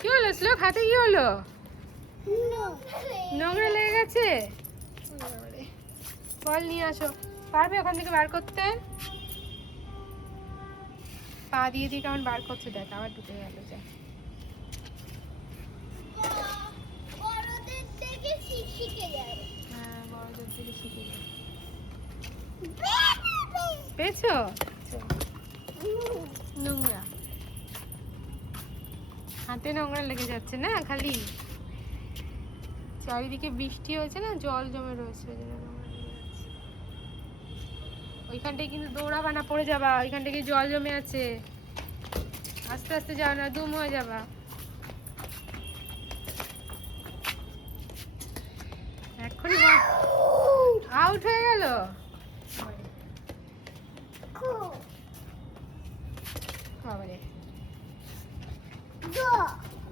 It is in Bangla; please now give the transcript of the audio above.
কি হলো শ্লোক, হাতে কি হলো? নোংরা লেগে গেছে। বল নিয়ে আসো। পারবে ওখান থেকে বার করতে? পা দিয়ে দিয়ে কেমন বার করছে দেখ, আবার ঢুকে গেল। যা বড়দের থেকে শিখে যায়। হ্যাঁ, বড়দের থেকে শিখে যায়। পেয়েছো? নোংরা হাতে, নোংরা লেগে যাচ্ছে না খালি। চারিদিকে বৃষ্টি হয়েছে না, জল জমে রয়েছে, ওই জন্য নোংরা লেগে যাচ্ছে। ওইখানটায় কিন্তু দৌড়াবা না, পড়ে যাবা। ওইখান থেকে জল জমে আছে, আস্তে আস্তে যাও না, দুম হয়ে যাবা। এক্ষুনি আউট হয়ে গেল। বাবারে